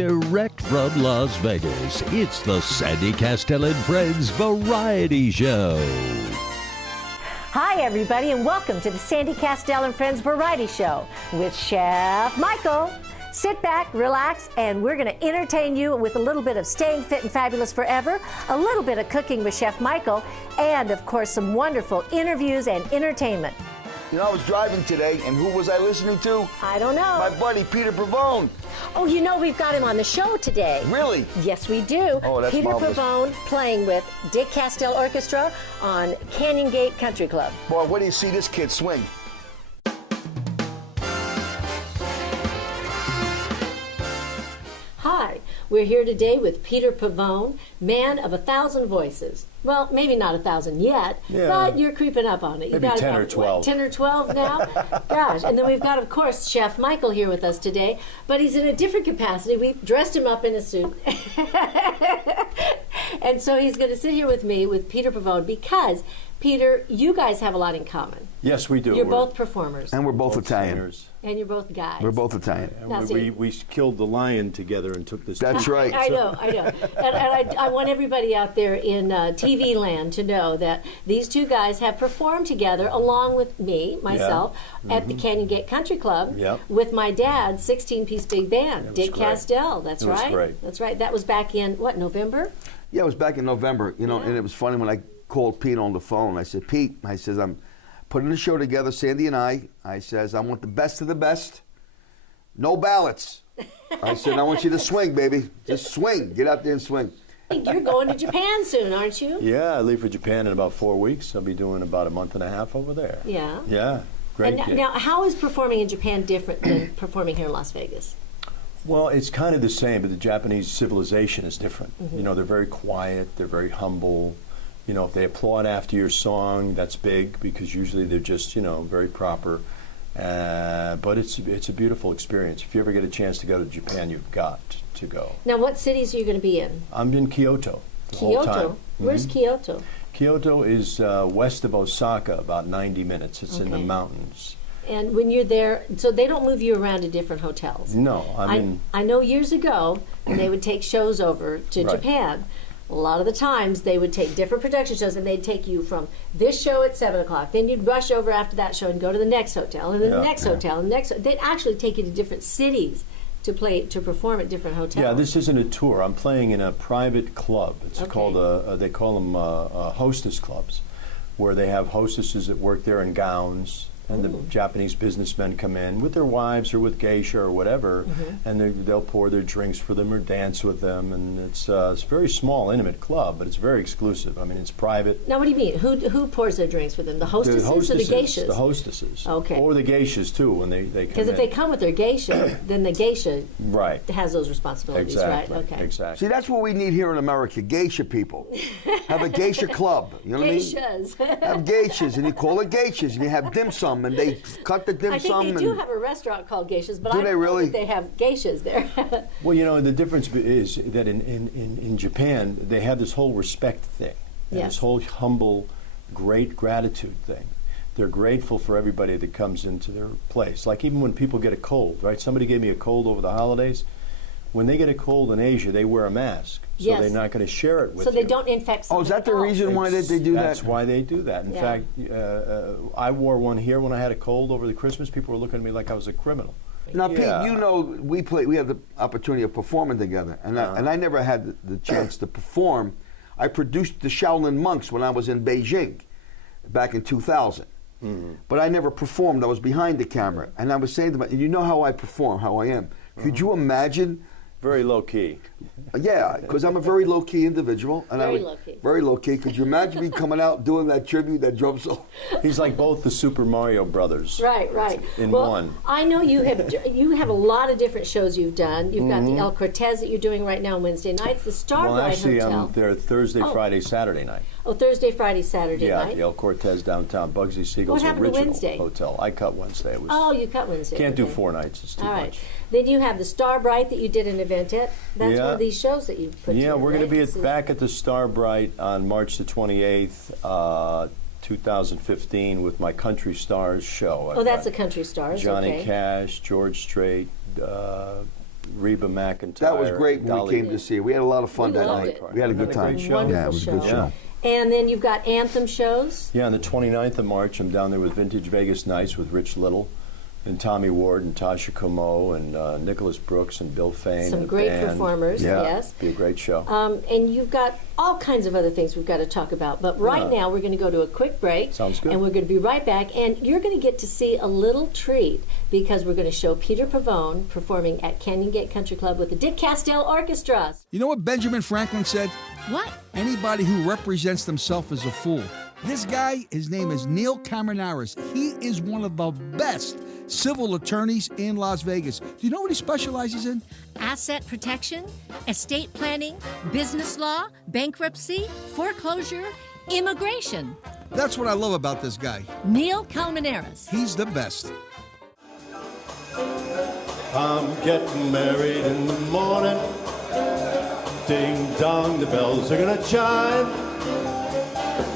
Direct from Las Vegas, it's the Sandy Kastel and Friends Variety Show. Hi, everybody, and welcome to the Sandy Kastel and Friends Variety Show with Chef Michael. Sit back, relax, and we're going to entertain you with a little bit of staying fit and fabulous forever, a little bit of cooking with Chef Michael, and, of course, some wonderful interviews and entertainment. You know, I was driving today, and who was I listening to? I don't know. My buddy, Peter Pavone. Oh, you know, we've got him on the show today. Really? Yes, we do. Oh, that's Peter marvelous. Pavone playing with Dick Kastel Orchestra on Canyon Gate Country Club. Boy, where do you see this kid swing? Hi, we're here today with Peter Pavone, man of 1,000 voices. Well, maybe not 1,000 yet, but you're creeping up on it. Maybe 10 or 12. 10 or 12 now? Gosh, and then we've got, of course, Chef Michael here with us today, but he's in a different capacity. We dressed him up in a suit. And so he's going to sit here with me, with Peter Pavone, because, Peter, you guys have a lot in common. Yes, we do. You're both performers. And we're both Italian. singers. And you're both guys. We're both Italian. And Now, see- we killed the lion together and took this. That's right. I know. And I want everybody out there in TV land to know that these two guys have performed together along with me, myself, at the Canyon Gate Country Club Yep. with my dad's 16-piece big band, was Dick great. Kastel. That's It was right. great. That's right. That was back in, what, November? Yeah, it was back in November, you know, Yeah. and it was funny when I called Pete on the phone. I said, Pete, I says, I'm putting the show together, Sandy and I says, I want the best of the best. No ballots. I said, I want you to swing, baby. Just swing. Get out there and swing. You're going to Japan soon, aren't you? Yeah, I leave for Japan in about 4 weeks. I'll be doing about a month and a half over there. Yeah. Yeah, great And gig. now, how is performing in Japan different than performing here in Las Vegas? Well, it's kind of the same, but the Japanese civilization is different. You know, they're very quiet, they're very humble. You know, if they applaud after your song, that's big because usually they're just, you know, very proper. But it's a beautiful experience. If you ever get a chance to go to Japan, you've got to go. Now, what cities are you going to be in? I'm in Kyoto the whole time. Kyoto? Where's Kyoto? Kyoto is west of Osaka, about 90 minutes. It's in the Okay. mountains. And when you're there, so they don't move you around to different hotels. No, I know years ago when they would take shows over to Right. Japan, a lot of the times they would take different production shows and they'd take you from this show at 7 o'clock. Then you'd rush over after that show and go to the next hotel and then the Yeah, next yeah. hotel and next. They'd actually take you to different cities to perform at different hotels. Yeah, this isn't a tour. I'm playing in a private club. It's Okay. called they call them hostess clubs, where they have hostesses that work there in gowns, and the Japanese businessmen come in with their wives or with geisha or whatever, and they'll pour their drinks for them or dance with them, and it's a very small, intimate club, but it's very exclusive. I mean, it's private. Now, what do you mean? Who pours their drinks for them? The hostesses, or the geishas? The hostesses. Okay. Or the geishas, too, when they come in. Because if they come with their geisha, then the geisha Right. has those responsibilities, Exactly. right? Okay. Exactly. See, that's what we need here in America, geisha people. Have a geisha club. You know what I mean? Geishas. Have geishas, and you call it geishas, and you have dim sum, and they cut the dim I sum. think they do and have a restaurant called Geishas, but Do I they don't know really? that they have geishas there. Well, you know, the difference is that in Japan, they have this whole respect thing, and Yes. this whole humble, great gratitude thing. They're grateful for everybody that comes into their place. Like even when people get a cold, right? Somebody gave me a cold over the holidays. When they get a cold in Asia, they wear a mask. So Yes. they're not going to share it with So you. they don't infect Oh, is that the someone else. reason why they do that? That's why they do that. In Yeah. fact, I wore one here when I had a cold over the Christmas. People were looking at me like I was a criminal. Now, Yeah. Pete, you know, we had the opportunity of performing together, and I never had the chance to perform. I produced the Shaolin Monks when I was in Beijing back in 2000. But I never performed. I was behind the camera. And I was saying to myself, you know how I perform, how I am. Could you imagine? Very low key. Yeah, because I'm a very low-key individual. And Very I would, low-key. Very low-key. Could you imagine me coming out doing that tribute, that drum solo? He's like both the Super Mario Brothers. Right, right. In well, one. I know you have a lot of different shows you've done. You've got the El Cortez that you're doing right now on Wednesday nights, the Starbright Well, actually, Hotel. I'm there Thursday, Oh. Friday, Saturday night. Oh, Thursday, Friday, Saturday Yeah, night. the El Cortez downtown, Bugsy Siegel's What happened to original Wednesday? hotel. I cut Wednesday. It was, Oh, you cut Wednesday. can't do okay. 4 nights. It's too All right. much. Then you have the Starbright that you did an event at. That's one Yeah. of these shows that you put Yeah, together, we're going to right? be This is- back at the Starbright on March the 28th, 2015, with my Country Stars show. Oh, that's the Country Stars. Johnny okay. Cash, George Strait, Reba McEntire. That was great when Dolly. we came to see it. We had a lot of fun We that loved night. it. We had a good time. Great show. Wonderful Yeah, it was a good show. show. And then you've got anthem shows. Yeah, on the 29th of March, I'm down there with Vintage Vegas Nights with Rich Little and Tommy Ward and Tasha Comeau and Nicholas Brooks and Bill Fain. Some and great band. performers, Yeah, yes. be a great show. And you've got all kinds of other things we've got to talk about. But right now, we're going to go to a quick break. Sounds good. And we're going to be right back. And you're going to get to see a little treat because we're going to show Peter Pavone performing at Canyon Gate Country Club with the Dick Kastel Orchestra. You know what Benjamin Franklin said? What? Anybody who represents themselves is a fool. This guy, his name is Neil Camernaris. He is one of the best civil attorneys in Las Vegas. Do you know what he specializes in? Asset protection, estate planning, business law, bankruptcy, foreclosure, immigration. That's what I love about this guy. Neil Kalmanaris. He's the best. I'm getting married in the morning. Ding dong, the bells are gonna chime.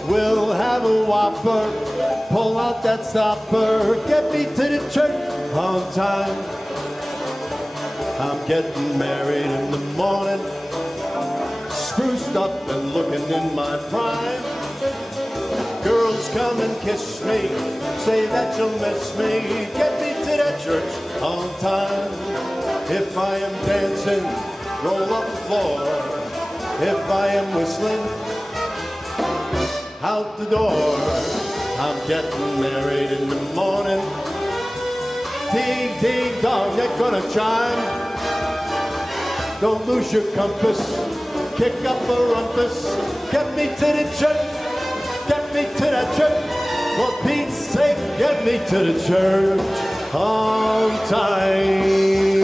We'll have a whopper, pull out that stopper, get me to the church on time. I'm getting married in the morning, spruced up and looking in my prime. Girls come and kiss me, say that you'll miss me, get me to that church on time. If I am dancing, roll up the floor. If I am whistling, out the door. I'm getting married in the morning. Ding, ding, dong, they're gonna chime. Don't lose your compass, kick up a rumpus. Get me to the church, get me to that church. For Pete's sake, get me to the church on time.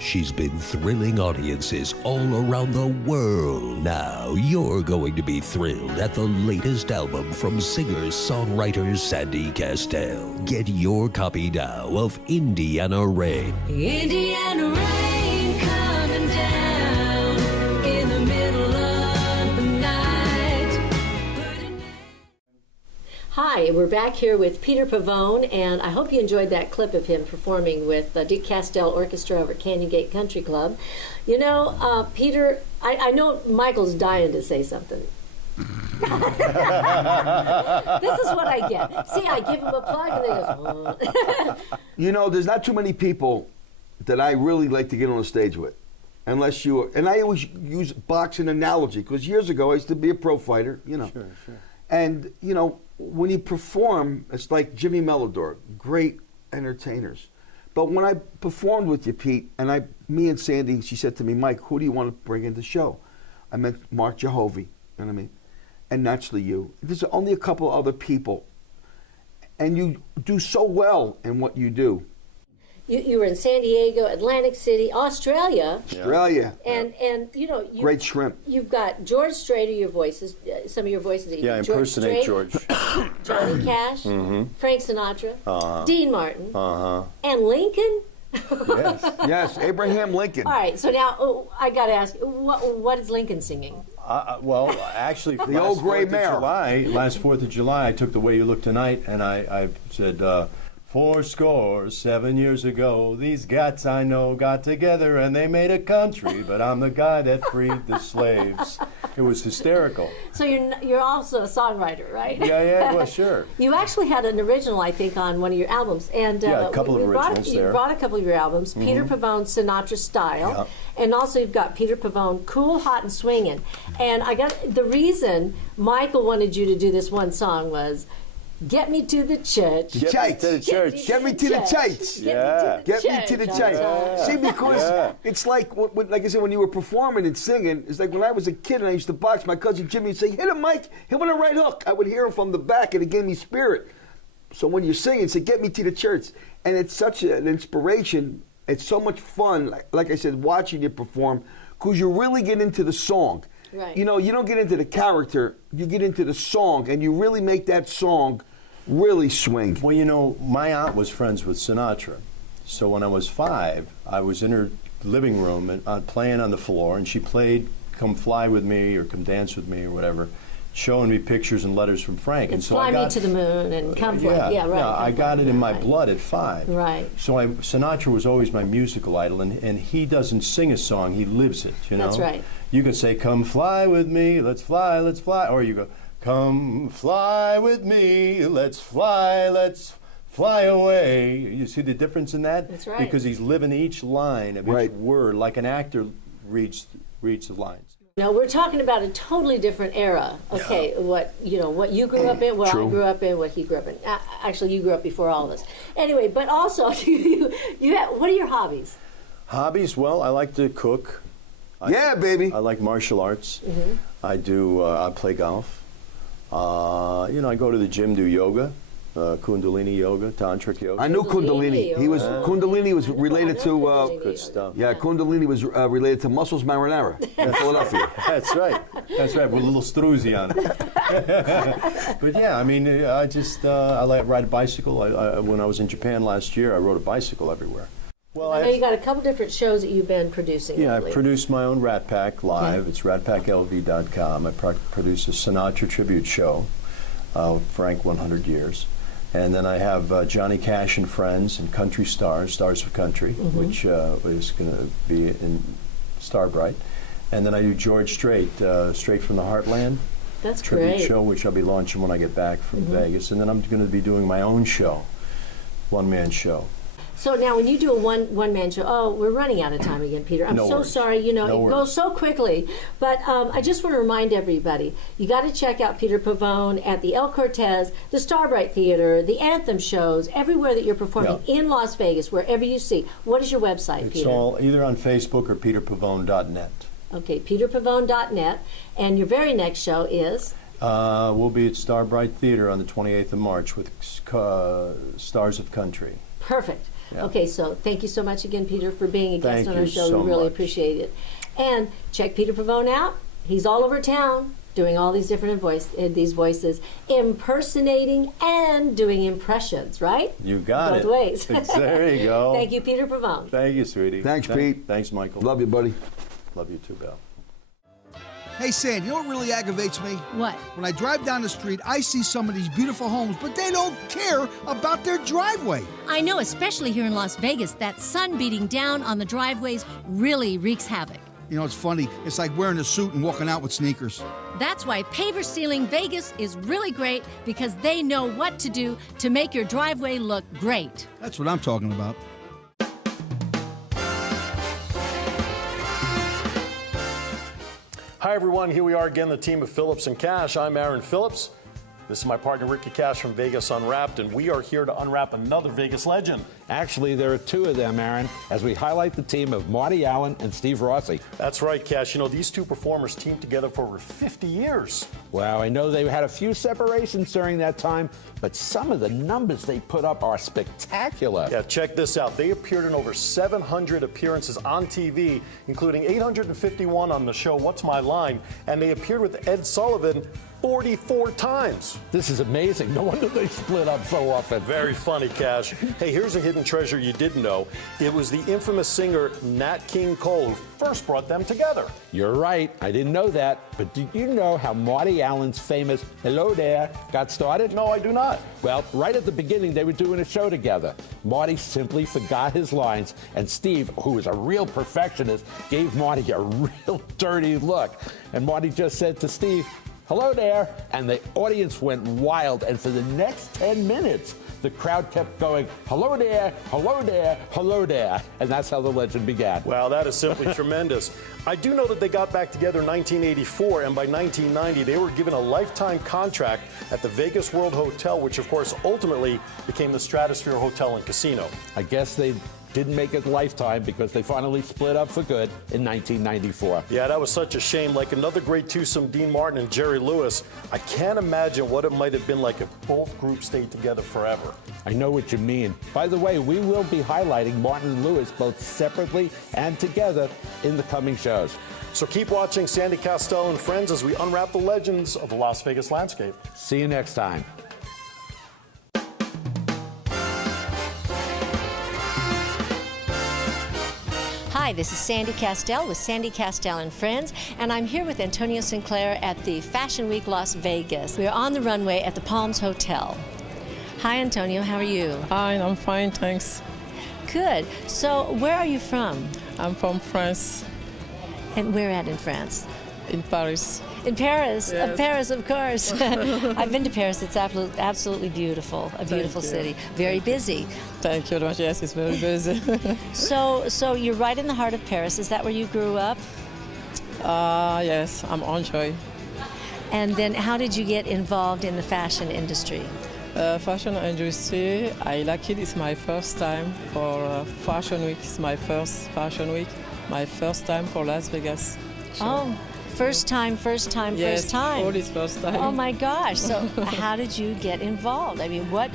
She's been thrilling audiences all around the world. Now you're going to be thrilled at the latest album from singer-songwriter Sandy Kastel. Get your copy now of Indiana Rain. Indiana rain coming down in the middle of the night. Hi, we're back here with Peter Pavone, and I hope you enjoyed that clip of him performing with the Dick Kastel Orchestra over at Canyon Gate Country Club. You know, Peter, I know Michael's dying to say something. This is what I get. See, I give him a plug, and they go, You know, there's not too many people that I really like to get on the stage with. Unless you are, and I always use boxing analogy, because years ago I used to be a pro fighter, you know. Sure. And, you know, when you perform, it's like Jimmy Melodor, great entertainers. But when I performed with you, Pete, and me and Sandy, she said to me, Mike, who do you want to bring in the show? I meant Mark Jehovah, you know what I mean? And naturally you. There's only a couple other people. And you do so well in what you do. You were in San Diego, Atlantic City, Australia, Australia. and you know, Great shrimp. You've got George Strait, your voices, some of your voices. That you Yeah, do. impersonate Strait, George. Johnny Cash, Frank Sinatra, Dean Martin, Uh-huh. and Lincoln. Yes. Yes, Abraham Lincoln. All right, so now I got to ask, what is Lincoln singing? Well, actually, The old gray mare. Last 4th of July, I took The Way You Look Tonight, and I said, 7 years ago, these gats I know got together and they made a country, but I'm the guy that freed the slaves. It was hysterical. So you're also a songwriter, right? Yeah, well, sure. You actually had an original, I think, on one of your albums, and Yeah, a couple of originals you there. brought a couple of your albums, Peter Pavone, Sinatra Style, and also you've got Peter Pavone, Cool, Hot, and Swingin'. And I got the reason Michael wanted you to do this one song was. Get me to the church. The church. to the church. Get me to the church. Get me to the church. See, because it's like, like I said, when you were performing and singing, it's like when I was a kid and I used to box, my cousin Jimmy would say, hit him, Mike, hit him on a right hook. I would hear him from the back and it gave me spirit. So when you're singing, say, get me to the church. And it's such an inspiration. It's so much fun, like I said, watching you perform, because you really get into the song. Right. You know, you don't get into the character, you get into the song, and you really make that song really swing. Well, you know, my aunt was friends with Sinatra. So when I was 5, I was in her living room and playing on the floor, and she played Come Fly With Me or Come Dance With Me or whatever. showing me pictures and letters from Frank. It's and so Fly I got, Me to the Moon and Come Fly. yeah, Yeah, right. yeah, I Come got Fly, it in yeah, my right. blood at 5. Right. So Sinatra was always my musical idol, and he doesn't sing a song, he lives it, you know? That's right. You can say, come fly with me, let's fly, or you go, come fly with me, let's fly away. You see the difference in that? That's right. Because he's living each line of Right. each word, like an actor reads the lines. Now we're talking about a totally different era. Okay, what you grew up in, what True. I grew up in, what he grew up in. Actually, you grew up before all of us. Anyway, but also you have, what are your hobbies? Hobbies? Well, I like to cook. Yeah, baby. I like martial arts. Mm-hmm. I play golf. I go to the gym, do yoga, Kundalini yoga, tantric yoga. I knew Kundalini. Kundalini was related to. Good stuff. Yeah, Kundalini was related to Muscles Marinara in Philadelphia. That's right. That's right. With a little struzzi on it. But yeah, I mean, I like ride a bicycle. When I was in Japan last year, I rode a bicycle everywhere. Well, I know you got a couple different shows that you've been producing. Yeah, I lately. produced my own Rat Pack live. Okay. It's ratpacklv.com. I produced a Sinatra tribute show, Frank 100 Years. And then I have Johnny Cash and Friends and Country Stars of Country, which is going to be in Starbright. And then I do George Strait, Straight from the Heartland. That's tribute great. show, which I'll be launching when I get back from Vegas. And then I'm going to be doing my own show, one-man show. So now, when you do a one-man show, we're running out of time again, Peter. I'm No so worries. sorry. You know, No it goes worries. so quickly. But I just want to remind everybody, you got to check out Peter Pavone at the El Cortez, the Starbright Theater, the Anthem shows, everywhere that you're performing in Las Vegas, wherever you see. What is your website, It's Peter? all either on Facebook or peterpavone.net. Okay, peterpavone.net. And your very next show is? We'll be at Starbright Theater on the 28th of March with Stars of Country. Perfect. Yeah. Okay, so thank you so much again, Peter, for being a guest Thank on our you show. so We really much. appreciate it. And check Peter Pavone out. He's all over town doing all these different voices, impersonating and doing impressions, right? You got Both ways. There you go. Thank you, Peter Pavone. Thank you, sweetie. Thanks, Pete. Thanks, Michael. Love you, buddy. Love you too, Belle. Hey, Sam, you know what really aggravates me? What? When I drive down the street, I see some of these beautiful homes, but they don't care about their driveway. I know, especially here in Las Vegas, that sun beating down on the driveways really wreaks havoc. You know, it's funny. It's like wearing a suit and walking out with sneakers. That's why Paver Sealing Vegas is really great, because they know what to do to make your driveway look great. That's what I'm talking about. Hi, everyone. Here we are again, the team of Phillips and Cash. I'm Aaron Phillips. This is my partner, Ricky Cash from Vegas Unwrapped, and we are here to unwrap another Vegas legend. Actually, there are two of them, Aaron, as we highlight the team of Marty Allen and Steve Rossi. That's right, Cash. You know, these two performers teamed together for over 50 years. Wow, I know they had a few separations during that time, but some of the numbers they put up are spectacular. Yeah, check this out. They appeared in over 700 appearances on TV, including 851 on the show What's My Line, and they appeared with Ed Sullivan 44 times. This is amazing. No wonder they split up so often. Very funny, Cash. Hey, here's a hidden treasure you didn't know. It was the infamous singer Nat King Cole who first brought them together. You're right. I didn't know that. But did you know how Marty Allen's famous Hello There got started? No, I do not. Well, right at the beginning, they were doing a show together. Marty simply forgot his lines, and Steve, who is a real perfectionist, gave Marty a real dirty look. And Marty just said to Steve, "Hello there," and the audience went wild, and for the next 10 minutes, the crowd kept going, "Hello there, hello there, hello there," and that's how the legend began. Wow, that is simply tremendous. I do know that they got back together in 1984, and by 1990, they were given a lifetime contract at the Vegas World Hotel, which, of course, ultimately became the Stratosphere Hotel and Casino. I guess they didn't make it lifetime because they finally split up for good in 1994. Yeah, that was such a shame. Like another great twosome, Dean Martin and Jerry Lewis, I can't imagine what it might have been like if both groups stayed together forever. I know what you mean. By the way, we will be highlighting Martin and Lewis both separately and together in the coming shows. So keep watching Sandy Kastel and Friends as we unwrap the legends of the Las Vegas landscape. See you next time. Hi, Hi, this is Sandy Kastel with Sandy Kastel and Friends, and I'm here with Antonio Sinclair at the Fashion Week Las Vegas. We're on the runway at the Palms Hotel. Hi, Antonio. How are you? Hi, I'm fine, thanks. Good. So, where are you from? I'm from France, And where at in France? in Paris. In Paris. Yes. Paris, of course. I've been to Paris. It's absolutely beautiful. A beautiful you. city. Very busy. Thank you very much. Yes, it's very busy. So you're right in the heart of Paris. Is that where you grew up? Yes, I'm enjoy. And then how did you get involved in the fashion industry? Fashion industry, I like it. It's my first time for Fashion Week. It's my first Fashion Week. My first time for Las Vegas. Oh, first time. Yes, all is first time. Oh my gosh. So how did you get involved? I mean, what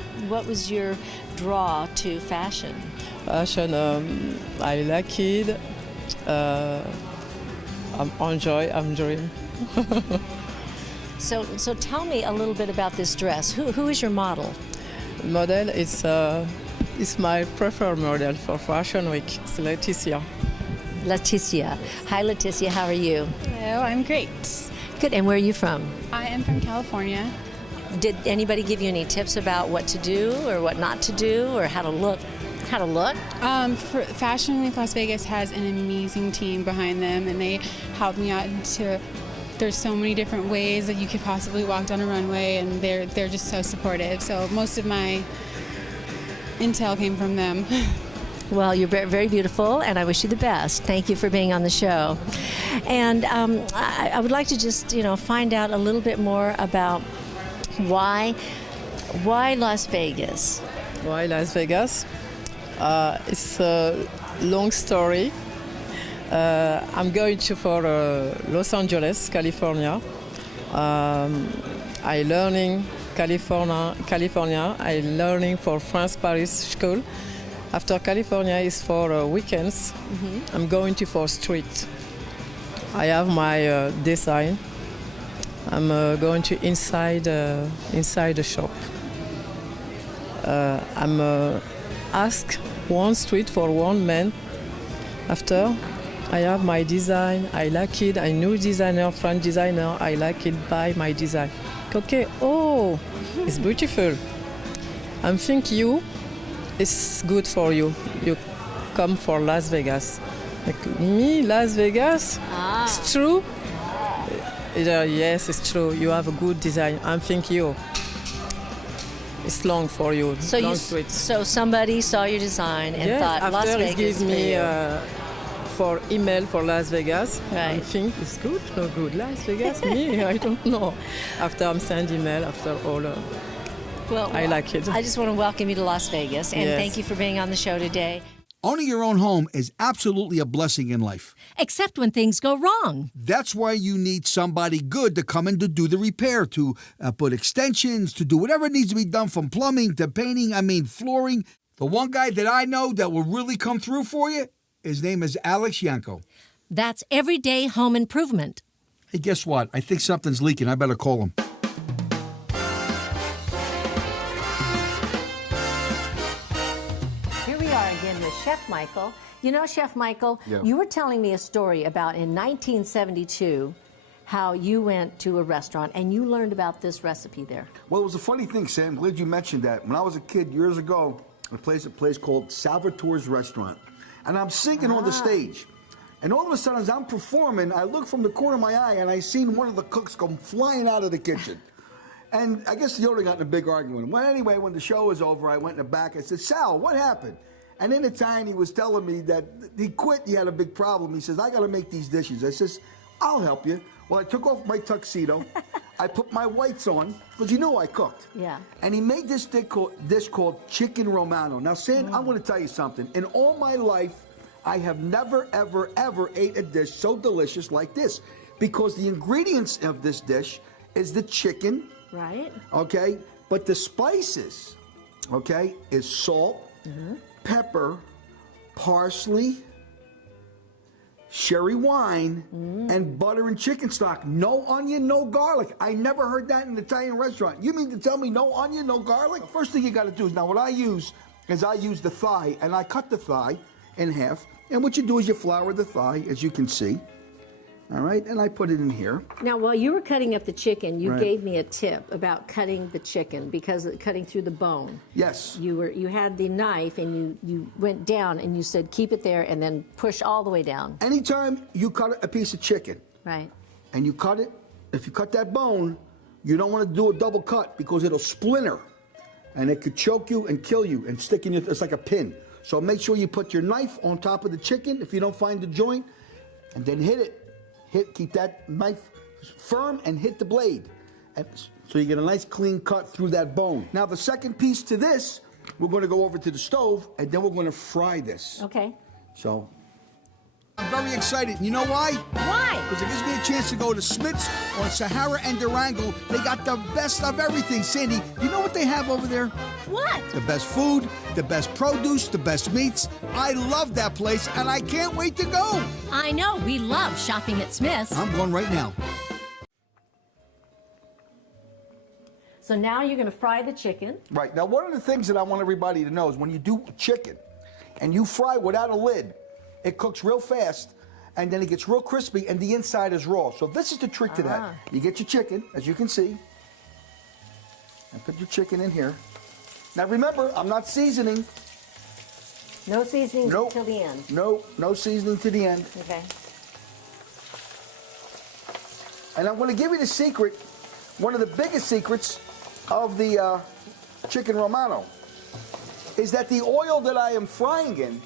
was your draw to fashion? Fashion, I like it. I'm enjoying. So tell me a little bit about this dress. Who is your model? Model is my preferred model for Fashion Week. It's Leticia. Leticia. Hi, Leticia. How are you? Hello, I'm great. Good. And where are you from? I am from California. Did anybody give you any tips about what to do or what not to do or how to look? Fashion Week Las Vegas has an amazing team behind them, and they helped me out there's so many different ways that you could possibly walk down a runway, and they're just so supportive. So most of my intel came from them. Well, you're very beautiful, and I wish you the best. Thank you for being on the show. And I would like to just, find out a little bit more about why Las Vegas? Why Las Vegas? It's a long story. I'm going for Los Angeles, California. I learning California. I learning for France Paris school. After California is for weekends. Mm-hmm. I'm going for street. I have my design. I'm going to inside the shop. I'm ask one street for one man. After I have my design. I like it. I new designer, French designer. I like it. Buy my design. Okay. Oh, it's beautiful. I think it's good for you. You come for Las Vegas. Like me, Las Vegas. It's true. Yes, it's true. You have a good design. I think it's long for you. So somebody saw your design and thought Las Vegas. After it gives me for email for Las Vegas. Right. I think it's good, no good. Las Vegas, me, I don't know. After I'm send email, after all. Well, I like it. I just want to welcome you to Las Vegas, and Yes. thank you for being on the show today. Owning your own home is absolutely a blessing in life. Except when things go wrong. That's why you need somebody good to come in to do the repair, to put extensions, to do whatever needs to be done from plumbing to painting, flooring. The one guy that I know that will really come through for you, his name is Alex Yanko. That's everyday home improvement. Hey, guess what? I think something's leaking. I better call him. Here we are again with Chef Michael. You know, Chef Michael, you were telling me a story about in 1972 how you went to a restaurant and you learned about this recipe there. Well, it was a funny thing, Sam. I'm glad you mentioned that. When I was a kid years ago, I placed a place called Salvatore's Restaurant. And I'm singing on the stage. And all of a sudden, as I'm performing, I look from the corner of my eye and I seen one of the cooks come flying out of the kitchen. And I guess the owner got in a big argument. Well, anyway, when the show was over, I went in the back. I said, Sal, what happened? And in Italian, he was telling me that he quit. He had a big problem. He says, I got to make these dishes. I says, I'll help you. Well, I took off my tuxedo. I put my whites on, because you know I cooked. Yeah. And he made this dish called chicken romano. Now, Sam, I'm going to tell you something. In all my life, I have never, ever, ever ate a dish so delicious like this. Because the ingredients of this dish is the chicken. Right. Okay? But the spices, okay, is salt, pepper, parsley, sherry wine, and butter and chicken stock. No onion, no garlic. I never heard that in an Italian restaurant. You mean to tell me no onion, no garlic? First thing you got to do is, now what I use is I use the thigh, and I cut the thigh in half. And what you do is you flour the thigh, as you can see. All right, and I put it in here. Now, while you were cutting up the chicken, you Right. gave me a tip about cutting the chicken because cutting through the bone. Yes. You had the knife and you went down and you said keep it there and then push all the way down. Anytime you cut a piece of chicken, Right. and you cut it, if you cut that bone, you don't want to do a double cut because it'll splinter, and it could choke you and kill you and stick in your, it's like a pin. So make sure you put your knife on top of the chicken if you don't find the joint, and then hit it. Keep that knife firm and hit the blade. And so you get a nice clean cut through that bone. Now the second piece to this, we're going to go over to the stove and then we're going to fry this. Okay. So I'm very excited. You know why? Why? Because it gives me a chance to go to Smith's on Sahara and Durango. They got the best of everything. Sandy, you know what they have over there? What? The best food, the best produce, the best meats. I love that place, and I can't wait to go. I know, we love shopping at Smith's. I'm going right now. So now you're going to fry the chicken. Right. Now, one of the things that I want everybody to know is when you do chicken and you fry without a lid, it cooks real fast, and then it gets real crispy, and the inside is raw. So this is the trick to that. You get your chicken, as you can see, and put your chicken in here. Now remember, I'm not seasoning. No seasoning Nope. until the end. No seasoning to the end. Okay. And I'm going to give you the secret, one of the biggest secrets of the chicken romano, is that the oil that I am frying in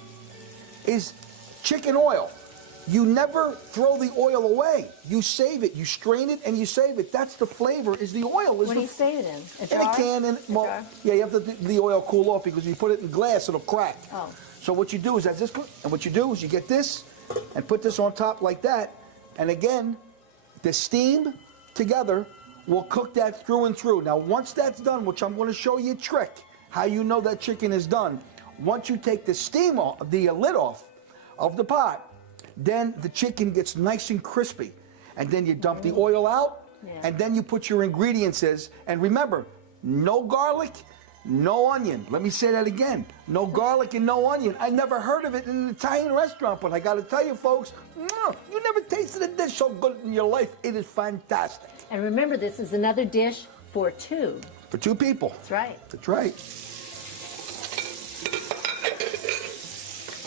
is chicken oil. You never throw the oil away. You save it. You strain it and you save it. That's the flavor, is the oil. What do you save it in? A In a jar? can. Jar? Yeah, you have to let the oil cool off because if you put it in glass, it'll crack. Oh. So what you do is that's this, and what you do is you get this and put this on top like that. And again, the steam together will cook that through and through. Now, once that's done, which I'm going to show you a trick, how you know that chicken is done. Once you take the steam off, the lid off of the pot, then the chicken gets nice and crispy. And then you dump the oil out, and then you put your ingredients in. And remember, no garlic, no onion. Let me say that again. No garlic and no onion. I never heard of it in an Italian restaurant, but I got to tell you, folks, you never tasted a dish so good in your life. It is fantastic. And remember, this is another dish for two. For two people. That's right. That's right.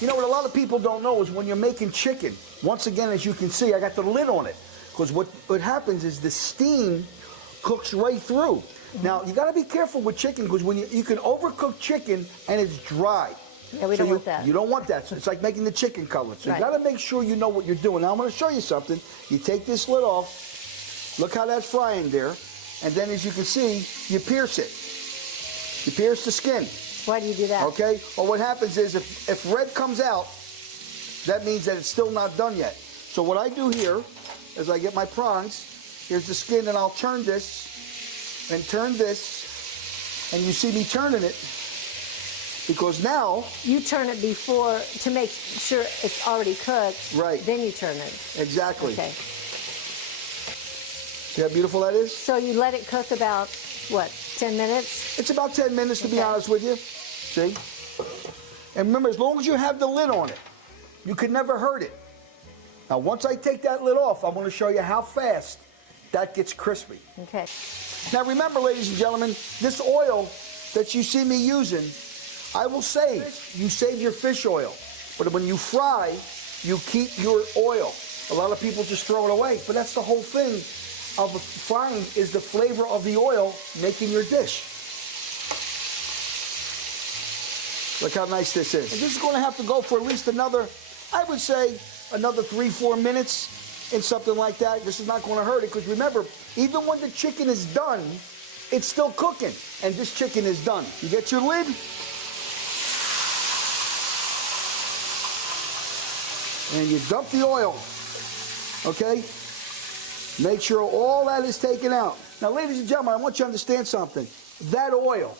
You know what a lot of people don't know is when you're making chicken, once again, as you can see, I got the lid on it. Because what happens is the steam cooks right through. Now, you got to be careful with chicken because when you can overcook chicken and it's dry. Yeah, we don't want that. You don't want that. So it's like making the chicken cutlets. So Right. you got to make sure you know what you're doing. Now, I'm going to show you something. You take this lid off. Look how that's frying there. And then, as you can see, you pierce it. You pierce the skin. Why do you do that? Okay? Well, what happens is if red comes out, that means that it's still not done yet. So what I do here is I get my prawns. Here's the skin, and I'll turn this and turn this. And you see me turning it because now... You turn it before to make sure it's already cooked. Right. Then you turn it. Exactly. Okay. See how beautiful that is? So you let it cook about, what, 10 minutes? It's about 10 minutes, to be honest with you. See? And remember, as long as you have the lid on it, you can never hurt it. Now, once I take that lid off, I'm going to show you how fast that gets crispy. Okay. Now, remember, ladies and gentlemen, this oil that you see me using, I will save. You save your fish oil. But when you fry, you keep your oil. A lot of people just throw it away. But that's the whole thing of frying, is the flavor of the oil making your dish. Look how nice this is. And this is going to have to go for at least another, I would say, another 3-4 minutes in something like that. This is not going to hurt it because remember, even when the chicken is done, it's still cooking. And this chicken is done. You get your lid. And you dump the oil. Okay? Make sure all that is taken out. Now, ladies and gentlemen, I want you to understand something. That oil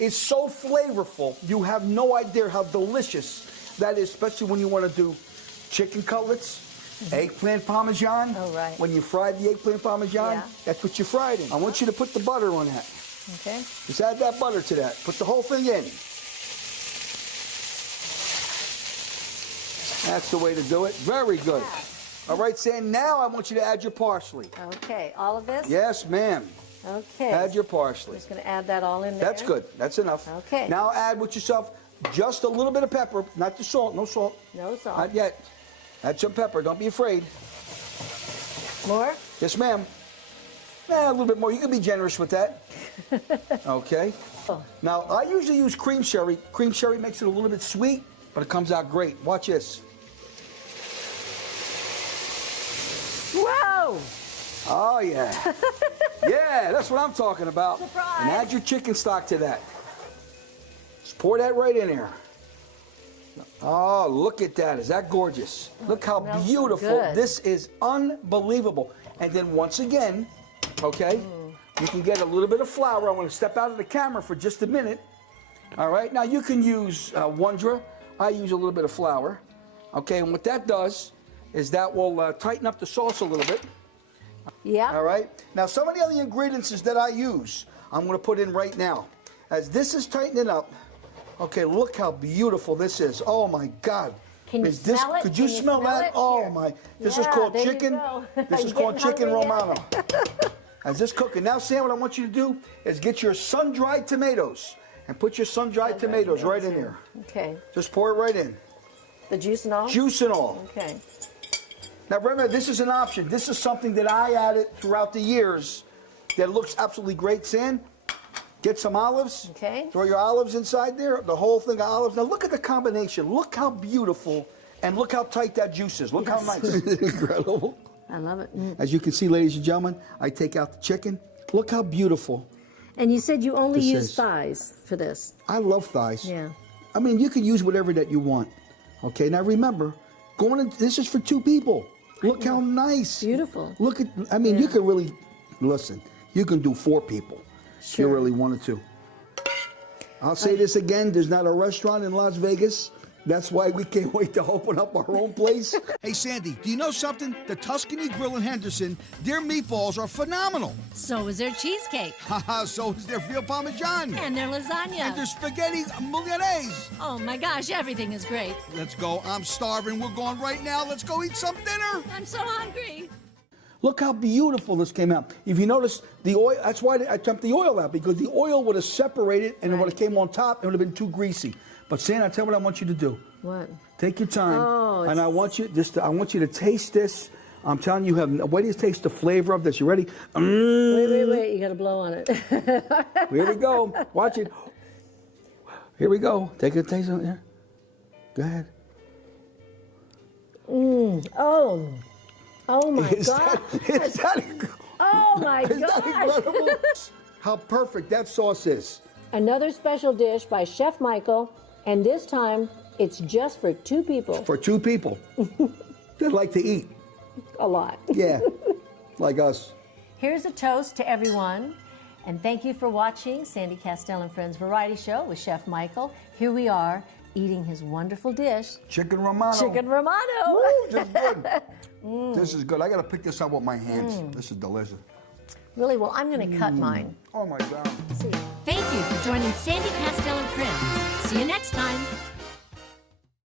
is so flavorful, you have no idea how delicious that is, especially when you want to do chicken cutlets, eggplant parmesan. Oh, right. When you fry the eggplant parmesan, that's what you fried in. I want you to put the butter on that. Okay. Just add that butter to that. Put the whole thing in. That's the way to do it. Very good. All right, Sam, now I want you to add your parsley. Okay, all of this? Yes, ma'am. Okay. Add your parsley. Just going to add that all in there. That's good. That's enough. Okay. Now add with yourself just a little bit of pepper, not the salt. No salt. No salt. Not yet. Add some pepper. Don't be afraid. More? Yes, ma'am. A little bit more. You can be generous with that. Okay. Now, I usually use cream sherry. Cream sherry makes it a little bit sweet, but it comes out great. Watch this. Whoa! Oh, yeah. Yeah, that's what I'm talking about. Surprise. And add your chicken stock to that. Just pour that right in there. Oh, look at that. Is that gorgeous? Look how smells so beautiful. good. This is unbelievable. And then once again, okay, you can get a little bit of flour. I want to step out of the camera for just a minute. All right. Now, you can use Wondra. I use a little bit of flour. Okay, and what that does is that will tighten up the sauce a little bit. Yeah. All right. Now, some of the other ingredients that I use, I'm going to put in right now. As this is tightening up, okay, look how beautiful this is. Oh, my God. Can you Is this, smell it? Could you Can you smell smell that? it? Oh, Here. my. This is Yeah, called there you chicken. go. This Are is you called getting chicken hungry romano. yet? As this cooking. Now, Sam, what I want you to do is get your sun-dried tomatoes and put your sun-dried tomatoes right in there. Okay. Just pour it right in. The juice and all? Juice and all. Okay. Now remember, this is an option. This is something that I added throughout the years that looks absolutely great. Sam, get some olives. Okay. Throw your olives inside there, the whole thing of olives. Now look at the combination. Look how beautiful and look how tight that juice is. Look how nice. Incredible. I love it. As you can see, ladies and gentlemen, I take out the chicken. Look how beautiful. And you said you only This use is. thighs for this. I love thighs. Yeah. I mean, you can use whatever that you want. Okay, now remember, this is for 2 people. Look how nice. Beautiful. Look at, I mean, you can really, listen, you can do 4 people if you Sure. really wanted to. I'll say this again, there's not a restaurant in Las Vegas. That's why we can't wait to open up our own place. Hey, Sandy, do you know something? The Tuscany Grill in Henderson, their meatballs are phenomenal. So is their cheesecake. Haha, so is their veal parmesan. And their lasagna. And their spaghetti bolognese. Oh my gosh, everything is great. Let's go. I'm starving. We're going right now. Let's go eat some dinner. I'm so hungry. Look how beautiful this came out. If you notice, the oil, that's why I dumped the oil out, because the oil would have separated and it would have came on top, it would have been too greasy. But Santa, I tell you what I want you to do. What? Take your time, Oh, and I want you I want you to taste this. I'm telling you, wait till you taste the flavor of this. You ready? Wait. You got to blow on it. Here we go. Watch it. Here we go. Take a taste of it. Here. Go ahead. Oh my Is God. that Oh my is that gosh. incredible? How perfect that sauce is. Another special dish by Chef Michael, and this time it's just for 2 people. For 2 people that like to eat. A lot. Yeah, like us. Here's a toast to everyone, and thank you for watching Sandy Kastel and Friends Variety Show with Chef Michael. Here we are eating his wonderful dish. Chicken Romano. Chicken Romano. Woo, just good. This is good. I got to pick this up with my hands. This is delicious. Really? Well, I'm going to cut mine. Oh my God. See. Thank you for joining Sandy Kastel and Friends. See you next time.